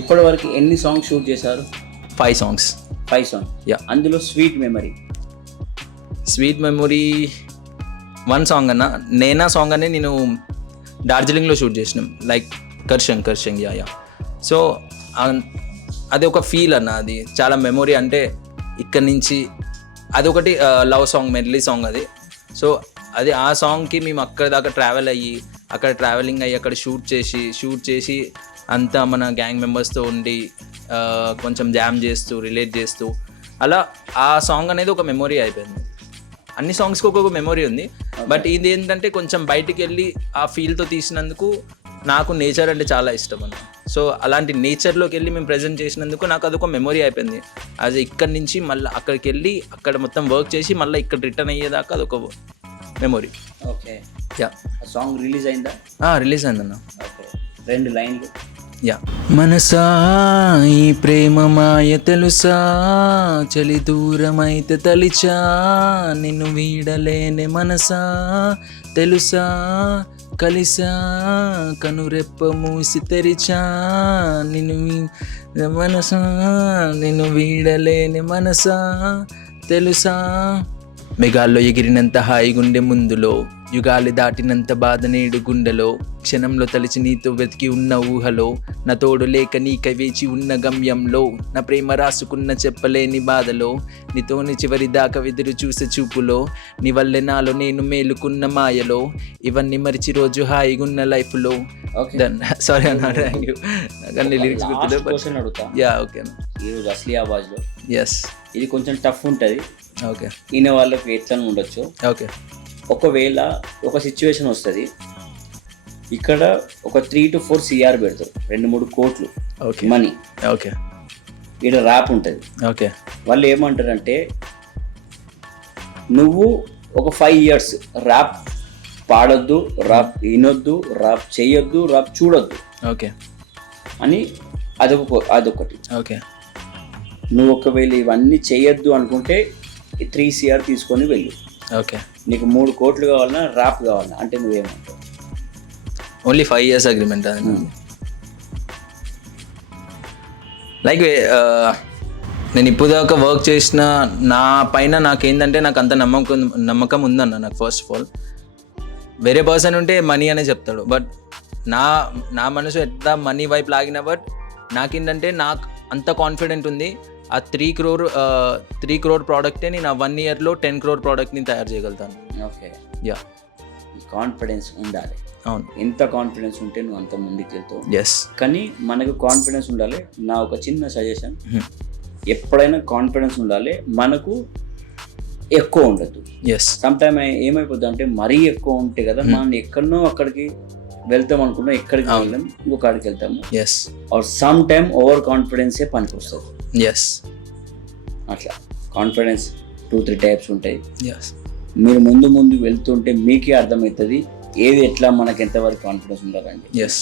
ఇప్పటి వరకు ఎన్ని సాంగ్స్ షూట్ చేశారు? 5 songs. 5 సాంగ్స్. Yeah. అందులో sweet memory sweet memory 1 song అన్న. నేనా సాంగ్ అని నేను డార్జిలింగ్లో షూట్ చేసినాం, లైక్ కర్షంగ్ యా. సో అది ఒక ఫీల్ అన్న, అది చాలా మెమొరీ. అంటే ఇక్కడ నుంచి అది ఒకటి లవ్ సాంగ్, మెడ్లీ సాంగ్ అది. సో అది ఆ సాంగ్కి మేము అక్కడ దాకా ట్రావెల్ అయ్యి, అక్కడ ట్రావెలింగ్ అయ్యి అక్కడ షూట్ చేసి అంతా మన గ్యాంగ్ మెంబర్స్తో ఉండి కొంచెం జామ్ చేస్తూ రిలేట్ చేస్తూ అలా ఆ సాంగ్ అనేది ఒక మెమొరీ అయిపోయింది. అన్ని సాంగ్స్కి ఒక్కొక్క మెమొరీ ఉంది, బట్ ఇది ఏంటంటే కొంచెం బయటికి వెళ్ళి ఆ ఫీల్తో తీసినందుకు నాకు నేచర్ అంటే చాలా ఇష్టం అన్న. సో అలాంటి నేచర్లోకి వెళ్ళి మేము ప్రజెంట్ చేసినందుకు నాకు అదొక మెమొరీ అయిపోయింది. అది ఇక్కడి నుంచి మళ్ళీ అక్కడికి వెళ్ళి అక్కడ మొత్తం వర్క్ చేసి మళ్ళీ ఇక్కడ రిటర్న్ అయ్యేదాకా అదొక memory. Okay. Yeah. Song release అయిందా? రిలీజ్ అయిందన్న. ఓకే, 2 లైన్లు. యా. మనసా ఈ ప్రేమ మాయ తెలుసా, చలి దూరమైతే తలిచా, నిన్ను వీడలేని మనసా తెలుసా, కలిసా కనురెప్ప మూసి తెరిచా, నిన్ను మనసా నిన్ను వీడలేని మనసా తెలుసా. మెగాల్లో ఎగిరినంత హాయిగుండె ముందులో, యుగాలి దాటినంత బాధ నేడు గుండెలో, క్షణంలో తలిచి నీతో వెతికి ఉన్న ఊహలో, నా తోడు లేక నీకై వేచి ఉన్న గమ్యంలో, నా ప్రేమ రాసుకున్న చెప్పలేని బాధలో, నీతోని చివరి దాకా ఎదురు చూసే చూపులో, నీ వల్లే నాలో నేను మేలుకున్న మాయలో, ఇవన్నీ మరిచి రోజు హాయిగున్న లైఫ్లో. సారీ అన్న, థ్యాంక్ యూ. నాకు లిరిక్స్ క్వశ్చన్ అడుగుతా. యా ఓకే అన్న. ఈరోజు అస్లీ ఆవాజ్లో ఎస్. ఇది కొంచెం టఫ్ ఉంటుంది, ఓకే. ఈయన వాళ్ళకి ఎట్లా ఉండొచ్చు. ఓకే. ఒకవేళ ఒక సిచ్యువేషన్ వస్తుంది, ఇక్కడ ఒక 3 to 4 CR పెడతారు, 2-3 కోట్లు మనీ. ఓకే. ఇక్కడ ర్యాప్ ఉంటుంది. ఓకే. వాళ్ళు ఏమంటారంటే నువ్వు ఒక 5 years ర్యాప్ పాడొద్దు, ర్యాప్ వినొద్దు, ర్యాప్ చేయొద్దు, ర్యాప్ చూడొద్దు. ఓకే. అని అదొకటి. ఓకే. నువ్వు ఒకవేళ ఇవన్నీ చేయొద్దు అనుకుంటే 3 CR తీసుకొని వెళ్ళు. ఓకే. నీకు 3 కోట్లు కావాలన్నా ర్యాప్ కావాలన్నా అంటే నువ్వేమంటావు? ఓన్లీ 5 years అగ్రిమెంట్ అది. లైక్ నేను ఇప్పుడు దాకా వర్క్ చేసిన నా పైన నాకేంటంటే నాకు అంత నమ్మకం ఉందన్న. నాకు ఫస్ట్ ఆఫ్ ఆల్ వేరే పర్సన్ ఉంటే మనీ అనే చెప్తాడు, బట్ నా మనసు ఎట్లా మనీ వైపు లాగిన, బట్ నాకేంటంటే నాకు అంత కాన్ఫిడెంట్ ఉంది. ఆ 3 crore ప్రోడక్టే నేను ఆ 1 yearలో 10 crore ప్రోడక్ట్ని తయారు చేయగలుగుతాను. ఓకే. యా. కాన్ఫిడెన్స్ ఉండాలి. అవును. ఎంత కాన్ఫిడెన్స్ ఉంటే నువ్వు అంత ముందుకు వెళ్తావు. ఎస్. కానీ మనకు కాన్ఫిడెన్స్ ఉండాలి. నా ఒక చిన్న సజెషన్, ఎప్పుడైనా కాన్ఫిడెన్స్ ఉండాలి, మనకు ఎక్కువ ఉండదు. ఎస్. సమ్ టైమ్ ఏమైపోద్ది అంటే మరీ ఎక్కువ ఉంటే కదా మనం ఎక్కడనో అక్కడికి వెళ్తాం అనుకున్నాం, ఎక్కడికి వెళ్ళాం ఇంకొకడికి వెళ్తాము. Yes. Or some time over కాన్ఫిడెన్సే పనికి వస్తుంది. ఎస్. అట్లా కాన్ఫిడెన్స్ 2-3 టైప్స్ ఉంటాయి. ఎస్. మీరు ముందు వెళ్తుంటే మీకే అర్థమవుతుంది ఏది ఎట్లా మనకి ఎంతవరకు కాన్ఫిడెన్స్ ఉండాలండి. ఎస్.